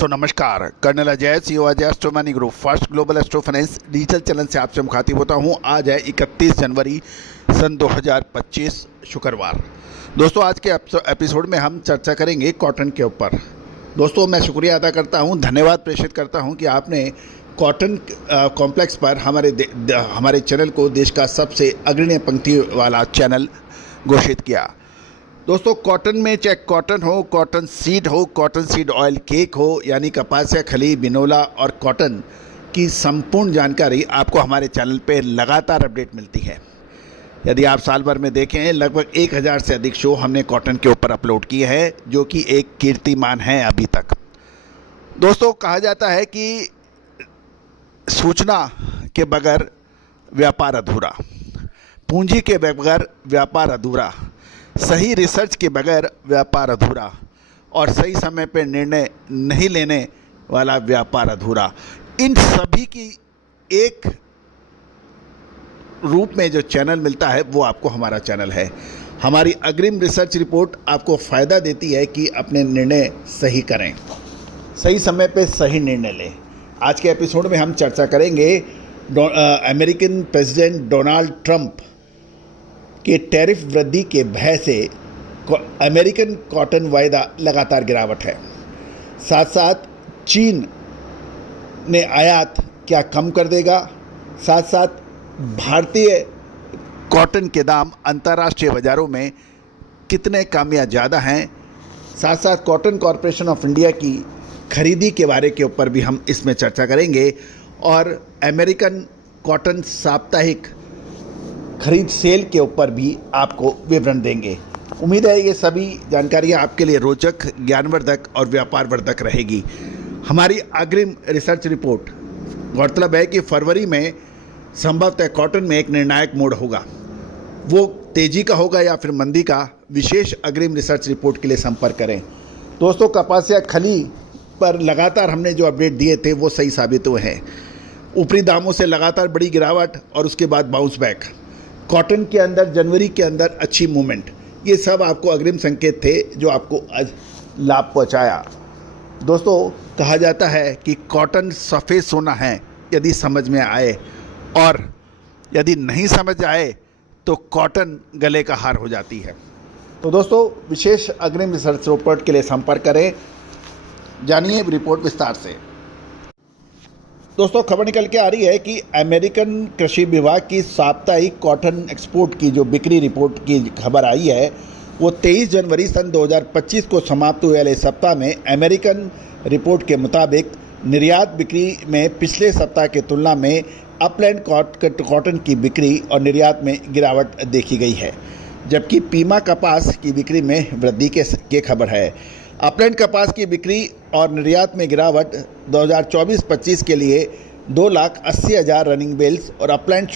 दोस्तों नमस्कार। Colonel Ajay CEO Ajay astro money group first global astro finance digital channel से आपसे मुखातिब होता हूं। आज है 31 जनवरी सन 2025 शुक्रवार। दोस्तों आज के एपिसोड में हम चर्चा करेंगे कॉटन के ऊपर। दोस्तों मैं शुक्रिया अदा करता हूं, धन्यवाद प्रेषित करता हूं कि आपने कॉटन कॉम्प्लेक्स पर हमारे चैनल को देश का सबसे अग्रणी पंक्ति वाला चैनल घोषित किया। दोस्तों कॉटन में चाहे कॉटन हो, कॉटन सीड ऑयल केक हो, यानी कपासिया, खली, बिनोला और कॉटन की संपूर्ण जानकारी आपको हमारे चैनल पे लगातार अपडेट मिलती है। यदि आप साल भर में देखें लगभग 1000 से अधिक शो हमने कॉटन के ऊपर अपलोड किए हैं, जो कि एक कीर्तिमान है अभी तक। दोस्तों कहा जाता है कि सूचना के बगैर व्यापार अधूरा, पूंजी के बगैर व्यापार अधूरा, सही रिसर्च के बगैर व्यापार अधूरा और सही समय पर निर्णय नहीं लेने वाला व्यापार अधूरा। इन सभी की एक रूप में जो चैनल मिलता है वो आपको हमारा चैनल है। हमारी अग्रिम रिसर्च रिपोर्ट आपको फ़ायदा देती है कि अपने निर्णय सही करें, सही समय पे सही निर्णय लें। आज के एपिसोड में हम चर्चा करेंगे अमेरिकन प्रेसिडेंट डोनाल्ड ट्रंप के टैरिफ वृद्धि के भय से अमेरिकन कॉटन वायदा लगातार गिरावट है। साथ साथ चीन ने आयात क्या कम कर देगा, साथ साथ भारतीय कॉटन के दाम अंतर्राष्ट्रीय बाज़ारों में कितने कम या ज़्यादा हैं, साथ साथ कॉटन कॉरपोरेशन ऑफ इंडिया की खरीदी के बारे के ऊपर भी हम इसमें चर्चा करेंगे और अमेरिकन कॉटन साप्ताहिक खरीद सेल के ऊपर भी आपको विवरण देंगे। उम्मीद है ये सभी जानकारियाँ आपके लिए रोचक, ज्ञानवर्धक और व्यापारवर्धक रहेगी। हमारी अग्रिम रिसर्च रिपोर्ट गौरतलब है कि फरवरी में संभवतः कॉटन में एक निर्णायक मोड़ होगा। वो तेज़ी का होगा या फिर मंदी का, विशेष अग्रिम रिसर्च रिपोर्ट के लिए संपर्क करें। दोस्तों कपासिया, खली पर लगातार हमने जो अपडेट दिए थे वो सही साबित हुए हैं। ऊपरी दामों से लगातार बड़ी गिरावट और उसके बाद बाउंस बैक। कॉटन के अंदर जनवरी के अंदर अच्छी मूवमेंट, ये सब आपको अग्रिम संकेत थे जो आपको आज लाभ पहुंचाया। दोस्तों कहा जाता है कि कॉटन सफ़ेद सोना है यदि समझ में आए, और यदि नहीं समझ आए तो कॉटन गले का हार हो जाती है। तो दोस्तों विशेष अग्रिम रिसर्च रिपोर्ट के लिए संपर्क करें, जानिए रिपोर्ट विस्तार से। दोस्तों खबर निकल के आ रही है कि अमेरिकन कृषि विभाग की साप्ताहिक कॉटन एक्सपोर्ट की जो बिक्री रिपोर्ट की खबर आई है वो 23 जनवरी सन 2025 को समाप्त हुए वाले सप्ताह में अमेरिकन रिपोर्ट के मुताबिक निर्यात बिक्री में पिछले सप्ताह की तुलना में अपलैंड कॉटन की बिक्री और निर्यात में गिरावट देखी गई है, जबकि पीमा कपास की बिक्री में वृद्धि के खबर है। अपलैंड कपास की बिक्री और निर्यात में गिरावट 2024-25 के लिए 2,80,000 रनिंग बेल्स और अपलैंड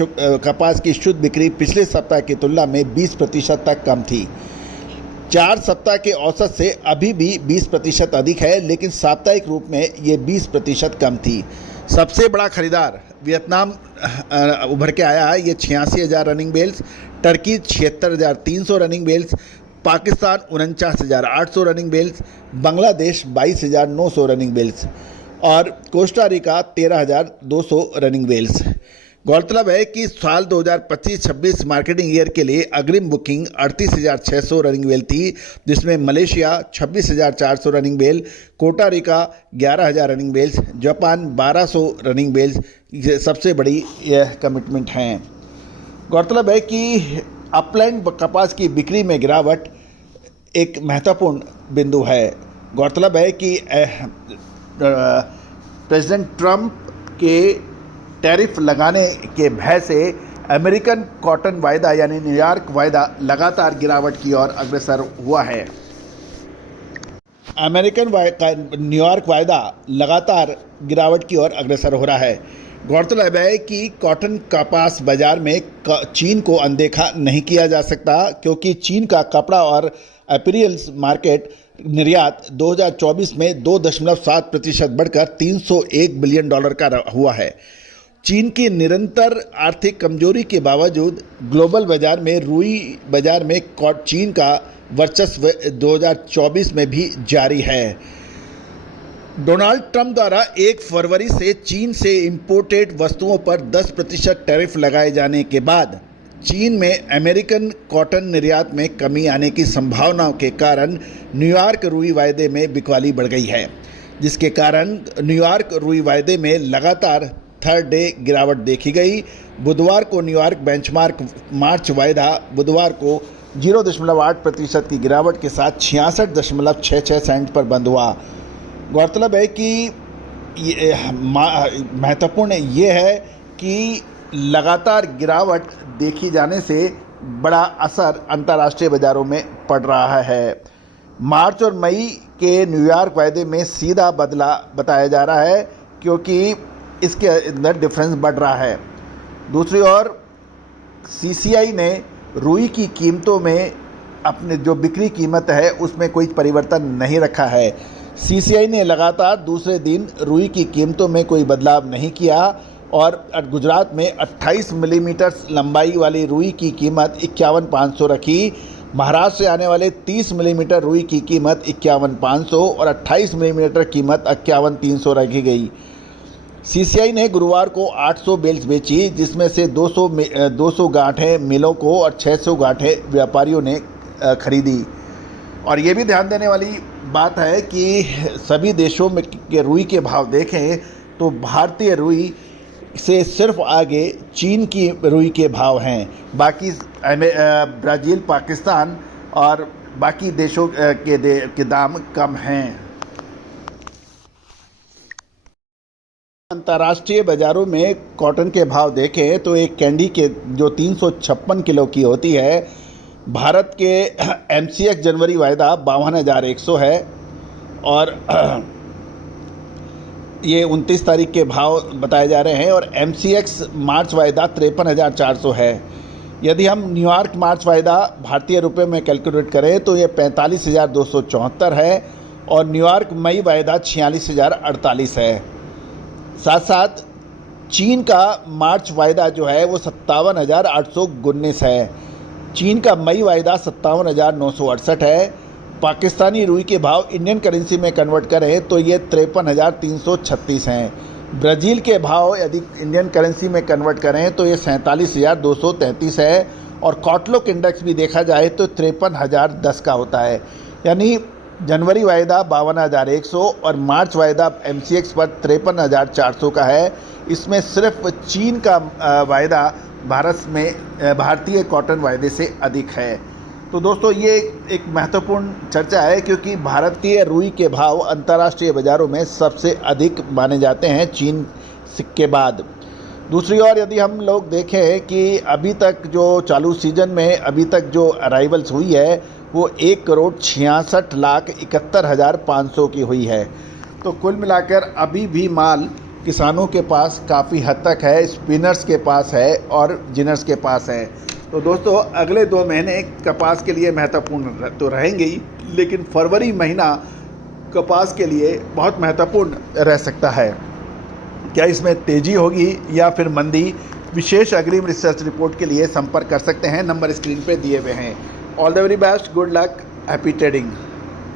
कपास की शुद्ध बिक्री पिछले सप्ताह की तुलना में 20% तक कम थी। 4 सप्ताह के औसत से अभी भी 20% अधिक है, लेकिन साप्ताहिक रूप में ये 20% कम थी। सबसे बड़ा खरीदार वियतनाम उभर के आया है, ये 86,000 running bells, Turkey 76,300 running bells, Pakistan 49,800 running bells, Bangladesh 22,900 running bells और कोस्टा रिका 13,200 रनिंग बेल्स। गौरतलब है कि साल 2025-26 मार्केटिंग ईयर के लिए अग्रिम बुकिंग 38,600 रनिंग बेल थी, जिसमें Malaysia 26,400 running bell, Costa Rica 11,000 running bells, Japan 1,200 running bells सबसे बड़ी यह कमिटमेंट हैं। गौरतलब है कि अपलैंड कपास की बिक्री में गिरावट एक महत्वपूर्ण बिंदु है। गौरतलब है कि प्रेसिडेंट ट्रंप के टैरिफ लगाने के भय से अमेरिकन कॉटन वायदा यानी न्यूयॉर्क वायदा लगातार गिरावट की ओर अग्रसर हुआ है। अमेरिकन न्यूयॉर्क वायदा लगातार गिरावट की ओर अग्रसर हो रहा है। गौरतलब है कि कॉटन कपास बाजार में चीन को अनदेखा नहीं किया जा सकता, क्योंकि चीन का कपड़ा और अपीयरेंस मार्केट निर्यात 2024 में 2.7% बढ़कर $301 बिलियन का हुआ है। चीन की निरंतर आर्थिक कमजोरी के बावजूद ग्लोबल बाजार में रुई बाजार में चीन का वर्चस्व 2024 में भी जारी है। डोनाल्ड ट्रंप द्वारा 1 फरवरी से चीन से इंपोर्टेड वस्तुओं पर 10% टैरिफ लगाए जाने के बाद चीन में अमेरिकन कॉटन निर्यात में कमी आने की संभावनाओं के कारण न्यूयॉर्क रुई वायदे में बिकवाली बढ़ गई है, जिसके कारण न्यूयॉर्क रुई वायदे में लगातार थर्ड डे गिरावट देखी गई। बुधवार को न्यूयॉर्क बेंचमार्क मार्च वायदा बुधवार को 0.8% की गिरावट के साथ 66.66 सेंट पर बंद हुआ। गौरतलब है कि महत्वपूर्ण ये है कि लगातार गिरावट देखी जाने से बड़ा असर अंतर्राष्ट्रीय बाज़ारों में पड़ रहा है। मार्च और मई के न्यूयॉर्क वायदे में सीधा बदला बताया जा रहा है, क्योंकि इसके अंदर डिफरेंस बढ़ रहा है। दूसरी ओर सीसीआई ने रुई की कीमतों में अपने जो बिक्री कीमत है उसमें कोई परिवर्तन नहीं रखा है। सीसीआई ने लगातार दूसरे दिन रुई की कीमतों में कोई बदलाव नहीं किया और गुजरात में 28 मिलीमीटर लंबाई वाली रुई की कीमत 51,500 रखी। महाराष्ट्र से आने वाले 30 मिलीमीटर रुई की कीमत 51,500 और 28 मिलीमीटर कीमत 51,300 रखी गई। सीसीआई ने गुरुवार को 800 बेल्स बेची, जिसमें से 200 गांठें मिलों को और 600 गांठें व्यापारियों ने खरीदी। और ये भी ध्यान देने वाली बात है कि सभी देशों में के रुई के भाव देखें तो भारतीय रुई से सिर्फ आगे चीन की रुई के भाव हैं। बाकी ब्राज़ील, पाकिस्तान और बाकी देशों के दाम कम हैं। अंतर्राष्ट्रीय बाज़ारों में कॉटन के भाव देखें तो एक कैंडी के जो 356 किलो की होती है, भारत के एमसीएक्स जनवरी वायदा 52,100 है और ये 29 तारीख के भाव बताए जा रहे हैं और एमसीएक्स मार्च वायदा 53,400 है। यदि हम न्यूयॉर्क मार्च वायदा भारतीय रुपये में कैलकुलेट करें तो ये 45,274 है और न्यूयॉर्क मई वायदा 46,048 है। साथ साथ चीन का मार्च वायदा जो है वो 57,819 है। चीन का मई वायदा 57,968 है। पाकिस्तानी रुई के भाव इंडियन करेंसी में कन्वर्ट करें तो ये 53,336 हैं। ब्राज़ील के भाव यदि इंडियन करेंसी में कन्वर्ट करें तो ये 47,233 है और कॉटलुक इंडेक्स भी देखा जाए तो 53,010 का होता है। यानी जनवरी वायदा 52,100 और मार्च वायदा एमसीएक्स पर 53,400 का है। इसमें सिर्फ चीन का वायदा भारतीय कॉटन वायदे से अधिक है। तो दोस्तों ये एक महत्वपूर्ण चर्चा है, क्योंकि भारतीय रुई के भाव अंतर्राष्ट्रीय बाज़ारों में सबसे अधिक माने जाते हैं चीन के बाद। दूसरी ओर यदि हम लोग देखें कि अभी तक जो चालू सीज़न में अभी तक जो अराइवल्स हुई है वो 1,66,71,500 की हुई है। तो कुल मिलाकर अभी भी माल किसानों के पास काफ़ी हद तक है, स्पिनर्स के पास है और जिनर्स के पास है। तो दोस्तों अगले 2 महीने कपास के लिए महत्वपूर्ण तो रहेंगे ही, लेकिन फरवरी महीना कपास के लिए बहुत महत्वपूर्ण रह सकता है। क्या इसमें तेज़ी होगी या फिर मंदी? विशेष अग्रिम रिसर्च रिपोर्ट के लिए संपर्क कर सकते हैं, नंबर स्क्रीन पे दिए हुए हैं। All the very best, good luck, happy trading.